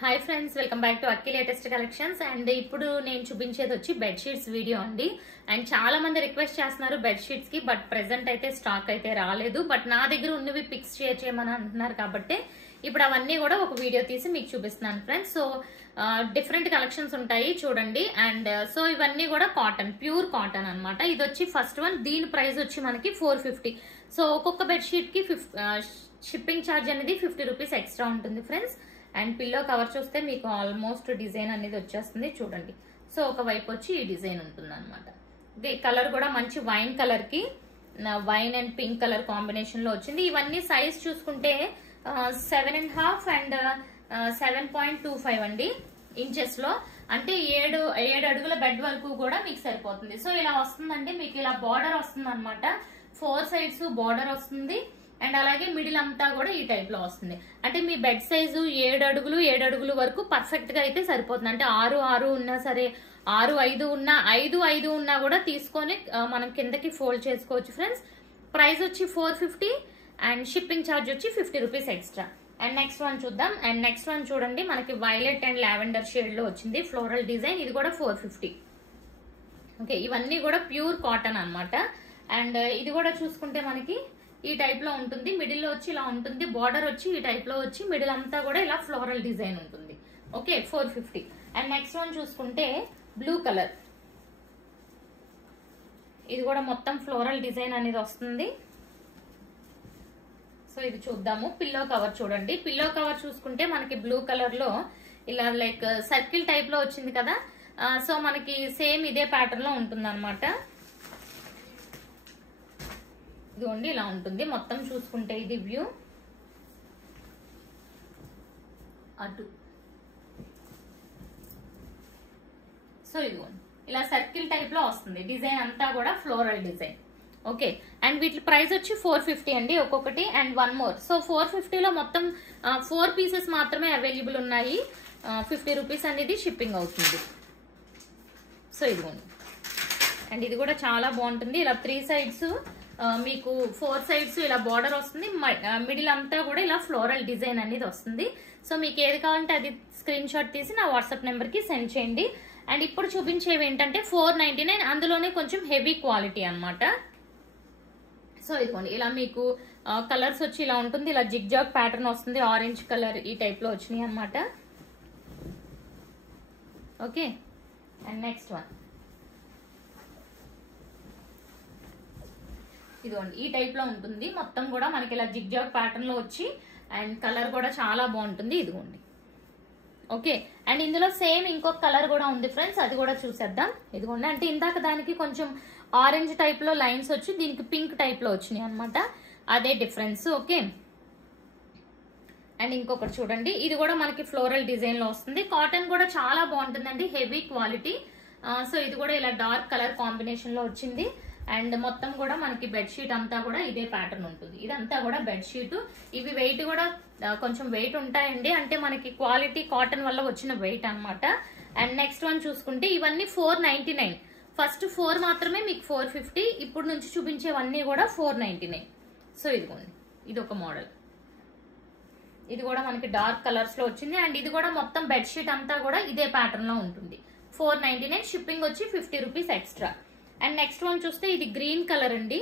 Hi friends, welcome back to Akki latest collections. And ఇప్పుడు నేను చూపించేది వచ్చి బెడ్షీట్స్ వీడియో అండి. అండ్ చాలా మంది రిక్వెస్ట్ చేస్తున్నారు బెడ్షీట్స్ కి, బట్ ప్రెసెంట్ అయితే స్టాక్ అయితే రాలేదు. బట్ నా దగ్గర ఉన్నవి పిక్స్ షేర్ చేయమని అంటున్నారు కాబట్టి ఇప్పుడు అవన్నీ కూడా ఒక వీడియో తీసి మీకు చూపిస్తున్నాను ఫ్రెండ్స్. సో డిఫరెంట్ కలెక్షన్స్ ఉంటాయి చూడండి. అండ్ సో ఇవన్నీ కూడా కాటన్, ప్యూర్ కాటన్ అనమాట. ఇది వచ్చి ఫస్ట్ వన్, దీని ప్రైస్ వచ్చి మనకి 450. సో ఒక్కొక్క బెడ్షీట్ కి షిప్పింగ్ ఛార్జ్ అనేది 50 రూపీస్ ఎక్స్ట్రా ఉంటుంది ఫ్రెండ్స్. అండ్ పిల్లో కవర్ చూస్తే మీకు ఆల్మోస్ట్ డిజైన్ అనేది వచ్చేస్తుంది చూడండి. సో ఒక వైపు వచ్చి ఈ డిజైన్ ఉంటుంది అనమాట. కలర్ కూడా మంచి వైన్ కలర్ కి wine and pink colour combination లో వచ్చింది. ఇవన్నీ సైజ్ చూసుకుంటే 7.5 అండ్ 7.25 అండి ఇంచెస్ లో, అంటే 7 అడుగుల బెడ్ వరకు కూడా మీకు సరిపోతుంది. సో ఇలా వస్తుందండి, మీకు ఇలా బార్డర్ వస్తుంది అనమాట. 4 సైడ్స్ బార్డర్ వస్తుంది. అండ్ అలాగే మిడిల్ అంతా కూడా ఈ టైప్ లో వస్తుంది. అంటే మీ బెడ్ సైజు 7 అడుగులు వరకు పర్ఫెక్ట్ గా అయితే సరిపోతుంది. అంటే 6 ఉన్నా సరే, 6-5 ఉన్నా, 5 ఉన్నా కూడా తీసుకొని మనం కిందకి ఫోల్డ్ చేసుకోవచ్చు ఫ్రెండ్స్. ప్రైస్ వచ్చి 450 అండ్ షిప్పింగ్ ఛార్జ్ వచ్చి 50 rupees extra. And next one చూద్దాం. అండ్ నెక్స్ట్ వన్ చూడండి, మనకి వైలెట్ అండ్ లావెండర్ షేడ్ లో వచ్చింది ఫ్లోరల్ డిజైన్. ఇది కూడా 450. ఓకే, ఇవన్నీ కూడా ప్యూర్ కాటన్ అన్నమాట. అండ్ ఇది కూడా చూసుకుంటే మనకి ఈ టైప్ లో ఉంటుంది. మిడిల్ లో వచ్చి ఇలా ఉంటుంది, బార్డర్ వచ్చి ఈ టైప్ లో వచ్చి మిడిల్ అంతా కూడా ఇలా ఫ్లోరల్ డిజైన్ ఉంటుంది. ఓకే, 450. అండ్ నెక్స్ట్ వన్ చూసుకుంటే బ్లూ కలర్, ఇది కూడా మొత్తం ఫ్లోరల్ డిజైన్ అనేది వస్తుంది. సో ఇది చూద్దాము. పిల్లో కవర్ చూడండి. పిల్లో కవర్ చూసుకుంటే మనకి బ్లూ కలర్ లో ఇలా లైక్ సర్కిల్ టైప్ లో వచ్చింది కదా. సో మనకి సేమ్ ఇదే ప్యాటర్న్ లో ఉంటుంది అనమాట. ఇదిగోండి ఇలా ఉంటుంది మొత్తం చూసుకుంటే. ఇది వ్యూ అటు. సో ఇదిగోండి ఇలా సర్కిల్ టైప్ లో వస్తుంది. డిజైన్ అంతా కూడా ఫ్లోరల్ డిజైన్. ఓకే, అండ్ వీటి ప్రైస్ వచ్చి 450 అండి ఒక్కొక్కటి. And one more. సో 450 లో మొత్తం 4 పీసెస్ మాత్రమే అవైలబుల్ ఉన్నాయి. 50 రూపీస్ అనేది షిప్పింగ్ అవుతుంది. సో ఇదిగోండి. అండ్ ఇది కూడా చాలా బాగుంటుంది. ఇలా 3 సైడ్స్ మీకు 4 సైడ్స్ ఇలా బార్డర్ వస్తుంది. మిడిల్ అంతా కూడా ఇలా ఫ్లోరల్ డిజైన్ అనేది వస్తుంది. సో మీకు ఏది కావాలంటే అది స్క్రీన్ షాట్ తీసి నా వాట్సాప్ నెంబర్ కి సెండ్ చేయండి. అండ్ ఇప్పుడు చూపించేవి ఏంటంటే 499, అందులోనే కొంచెం హెవీ క్వాలిటీ అన్నమాట. సో ఇదిగోండి ఇలా మీకు కలర్స్ వచ్చి ఇలా ఉంటుంది. ఇలా జిగ్ జాగ్ ప్యాటర్న్ వస్తుంది. ఆరెంజ్ కలర్ ఈ టైప్ లో వచ్చినాయి అన్నమాట. ఓకే, అండ్ నెక్స్ట్ వన్ ఇదిగోండి ఈ టైప్ లో ఉంటుంది. మొత్తం కూడా మనకి ఇలా జిగ్ జాగ్ ప్యాటర్న్ లో వచ్చి అండ్ కలర్ కూడా చాలా బాగుంటుంది. ఇదిగోండి. ఓకే, అండ్ ఇందులో సేమ్ ఇంకొక కలర్ కూడా ఉంది ఫ్రెండ్స్, అది కూడా చూసేద్దాం. ఇదిగోండి, అంటే ఇందాక దానికి కొంచెం ఆరెంజ్ టైప్ లో లైన్స్ వచ్చి దీనికి పింక్ టైప్ లో వచ్చినాయి అనమాట. అదే డిఫరెన్స్. ఓకే, అండ్ ఇంకొకటి చూడండి, ఇది కూడా మనకి ఫ్లోరల్ డిజైన్ లో వస్తుంది. కాటన్ కూడా చాలా బాగుంటుందండి, హెవీ క్వాలిటీ. సో ఇది కూడా ఇలా డార్క్ కలర్ కాంబినేషన్ లో వచ్చింది. అండ్ మొత్తం కూడా మనకి బెడ్షీట్ అంతా కూడా ఇదే ప్యాటర్న్ ఉంటుంది. ఇదంతా కూడా బెడ్షీట్. ఇవి వెయిట్ కూడా కొంచెం వెయిట్ ఉంటాయండి, అంటే మనకి క్వాలిటీ కాటన్ వల్ల వచ్చిన వెయిట్ అన్నమాట. అండ్ నెక్స్ట్ వన్ చూసుకుంటే ఇవన్నీ 499. ఫస్ట్ 4 మాత్రమే మీకు 450. ఇప్పుడు నుంచి చూపించేవన్నీ కూడా 499. సో ఇదిగోండి, ఇది ఒక మోడల్. ఇది కూడా మనకి డార్క్ కలర్స్ లో వచ్చింది. అండ్ ఇది కూడా మొత్తం బెడ్షీట్ అంతా కూడా ఇదే ప్యాటర్న్ లో ఉంటుంది. 499, షిప్పింగ్ వచ్చి 50 rupees extra. And next one చూస్తే ఇది గ్రీన్ కలర్ అండి.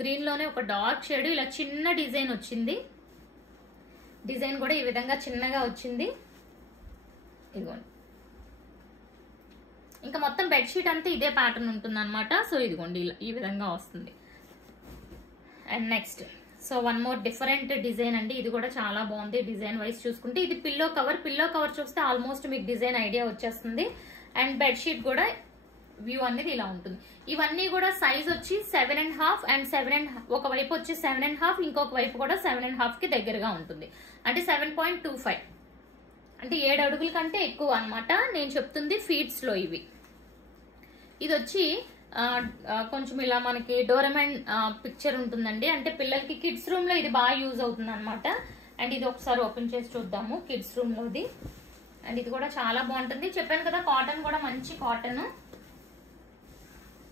గ్రీన్ లోనే ఒక డార్క్ షేడ్ ఇలా చిన్న డిజైన్ వచ్చింది. డిజైన్ కూడా ఈ విధంగా చిన్నగా వచ్చింది. ఇదిగోండి, ఇంకా మొత్తం బెడ్షీట్ అంతా ఇదే ప్యాటర్న్ ఉంటుంది అనమాట. సో ఇదిగోండి ఈ విధంగా వస్తుంది. And next so one more different design అండి. ఇది కూడా చాలా బాగుంది డిజైన్ వైజ్ చూసుకుంటే. ఇది పిల్లో కవర్. పిల్లో కవర్ చూస్తే ఆల్మోస్ట్ మీకు డిజైన్ ఐడియా వచ్చేస్తుంది. అండ్ బెడ్షీట్ కూడా వ్యూ అనేది ఇలా ఉంటుంది. ఇవన్నీ కూడా సైజ్ వచ్చి 7.5 అండ్ 7 ఒక వైపు వచ్చి 7.5, ఇంకొక వైపు కూడా 7.5 కి దగ్గరగా ఉంటుంది. అంటే 7.25, అంటే 7 అడుగుల కంటే ఎక్కువ అన్నమాట. నేను చెప్తుంది ఫీట్స్ లో ఇవి. ఇది వచ్చి కొంచెం ఇలా మనకి డోరెమాన్ పిక్చర్ ఉంటుందండి. అంటే పిల్లలకి కిడ్స్ రూమ్ లో ఇది బాగా యూజ్ అవుతుంది అనమాట. అండ్ ఇది ఒకసారి ఓపెన్ చేసి చూద్దాము కిడ్స్ రూమ్ లోది. అండ్ ఇది కూడా చాలా బాగుంటుంది. చెప్పాను కదా కాటన్ కూడా మంచి కాటన్.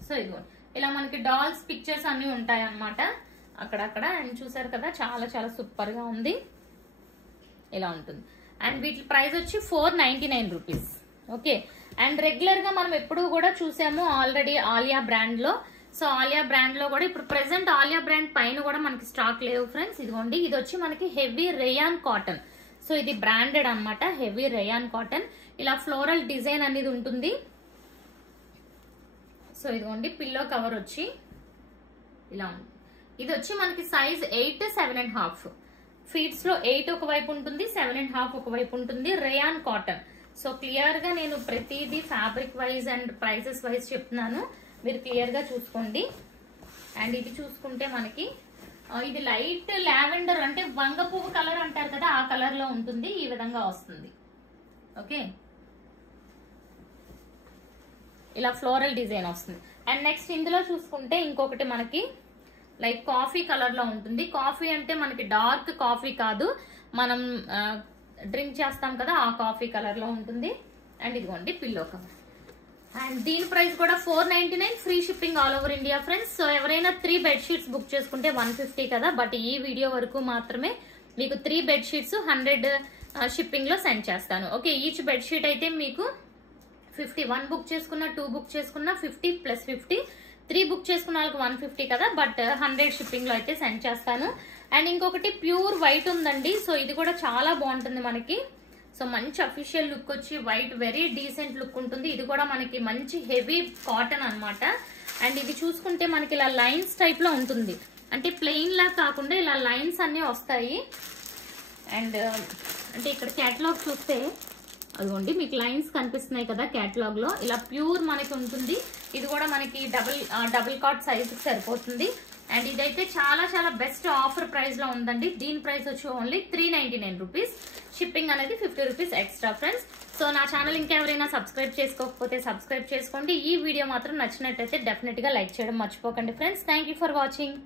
సో ఇదిగోండి ఇలా మనకి డాల్స్ పిక్చర్స్ అన్ని ఉంటాయి అన్నమాట అక్కడక్కడ. అండ్ చూసారు కదా, చాలా చాలా సూపర్ గా ఉంది. ఇలా ఉంటుంది. అండ్ వీటి ప్రైస్ వచ్చి 499 రూపీస్. ఓకే, అండ్ రెగ్యులర్ గా మనం ఎప్పుడు కూడా చూసాము ఆల్రెడీ ఆలియా బ్రాండ్ లో. సో ఆలియా బ్రాండ్ లో కూడా ఇప్పుడు ప్రెసెంట్ ఆలియా బ్రాండ్ పైన కూడా మనకి స్టాక్ లేవు ఫ్రెండ్స్. ఇదిగోండి, ఇది వచ్చి మనకి హెవీ రేయాన్ కాటన్. సో ఇది బ్రాండెడ్ అన్నమాట, హెవీ రేయాన్ కాటన్. ఇలా ఫ్లోరల్ డిజైన్ అనేది ఉంటుంది. సో ఇదిగోండి, పిల్లో కవర్ వచ్చి ఇలా ఉంది. ఇది వచ్చి మనకి సైజ్ 8, 7.5 ఫీట్స్ లో 8 ఒకవైపు ఉంటుంది, 7.5 ఒకవైపు ఉంటుంది. Rayon cotton. సో క్లియర్ గా నేను ప్రతిదీ fabric wise and prices wise చెప్తున్నాను, మీరు క్లియర్ గా చూసుకోండి. అండ్ ఇది చూసుకుంటే మనకి ఇది లైట్ లావెండర్ అంటే వంగ పువ్వు కలర్ అంటారు కదా, ఆ కలర్ లో ఉంటుంది. ఈ విధంగా వస్తుంది. ఓకే, ఇలా ఫ్లోరల్ డిజైన్ వస్తుంది. అండ్ నెక్స్ట్ ఇందులో చూసుకుంటే ఇంకొకటి మనకి లైక్ కాఫీ కలర్ లో ఉంటుంది. కాఫీ అంటే మనకి డార్క్ కాఫీ కాదు, మనం డ్రింక్ చేస్తాం కదా ఆ కాఫీ కలర్ లో ఉంటుంది. అండ్ ఇదిగోండి పిల్లో కవర్. అండ్ దీని ప్రైస్ కూడా 499, free shipping all over India friends. So ఎవరైనా 3 బెడ్షీట్స్ బుక్ చేసుకుంటే 150 కదా, బట్ ఈ వీడియో వరకు మాత్రమే మీకు 3 బెడ్షీట్స్ 100 షిప్పింగ్ లో సెండ్ చేస్తాను. ఓకే, ఈచ్ బెడ్షీట్ అయితే మీకు 50. 1 బుక్ చేసుకున్న, 2 బుక్ చేసుకున్న 50 + 50, 3 బుక్ చేసుకున్న వాళ్ళకి 150 కదా, బట్ 100 షిప్పింగ్ లో అయితే సెండ్ చేస్తాను. అండ్ ఇంకొకటి ప్యూర్ వైట్ ఉందండి. సో ఇది కూడా చాలా బాగుంటుంది మనకి. సో మంచి అఫీషియల్ లుక్ వచ్చి వైట్ వెరీ డీసెంట్ లుక్ ఉంటుంది. ఇది కూడా మనకి మంచి హెవీ కాటన్ అన్నమాట. అండ్ ఇది చూసుకుంటే మనకి ఇలా లైన్స్ టైప్ లో ఉంటుంది, అంటే ప్లెయిన్ లా కాకుండా ఇలా లైన్స్ అన్ని వస్తాయి. అండ్ అంటే ఇక్కడ క్యాటలాగ్ చూస్తే అదిగోండి మీకు లైన్స్ కనిపిస్తున్నాయి కదా క్యాటలాగ్ లో, ఇలా ప్యూర్ మనకి ఉంటుంది. ఇది కూడా మనకి డబుల్ కాట్ సైజ్ సరిపోతుంది. అండ్ ఇదైతే చాలా చాలా బెస్ట్ ఆఫర్ ప్రైస్ లో ఉందండి. దీని ప్రైస్ వచ్చి ఓన్లీ 399 రూపీస్. షిప్పింగ్ అనేది 50 రూపీస్ ఎక్స్ట్రా ఫ్రెండ్స్. సో నా ఛానల్ ఇంకెవరైనా సబ్స్క్రైబ్ చేసుకోకపోతే సబ్స్క్రైబ్ చేసుకోండి. ఈ వీడియో మాత్రం నచ్చినట్టయితే డెఫినెట్ గా లైక్ చేయడం మర్చిపోకండి friends. Thank you for watching.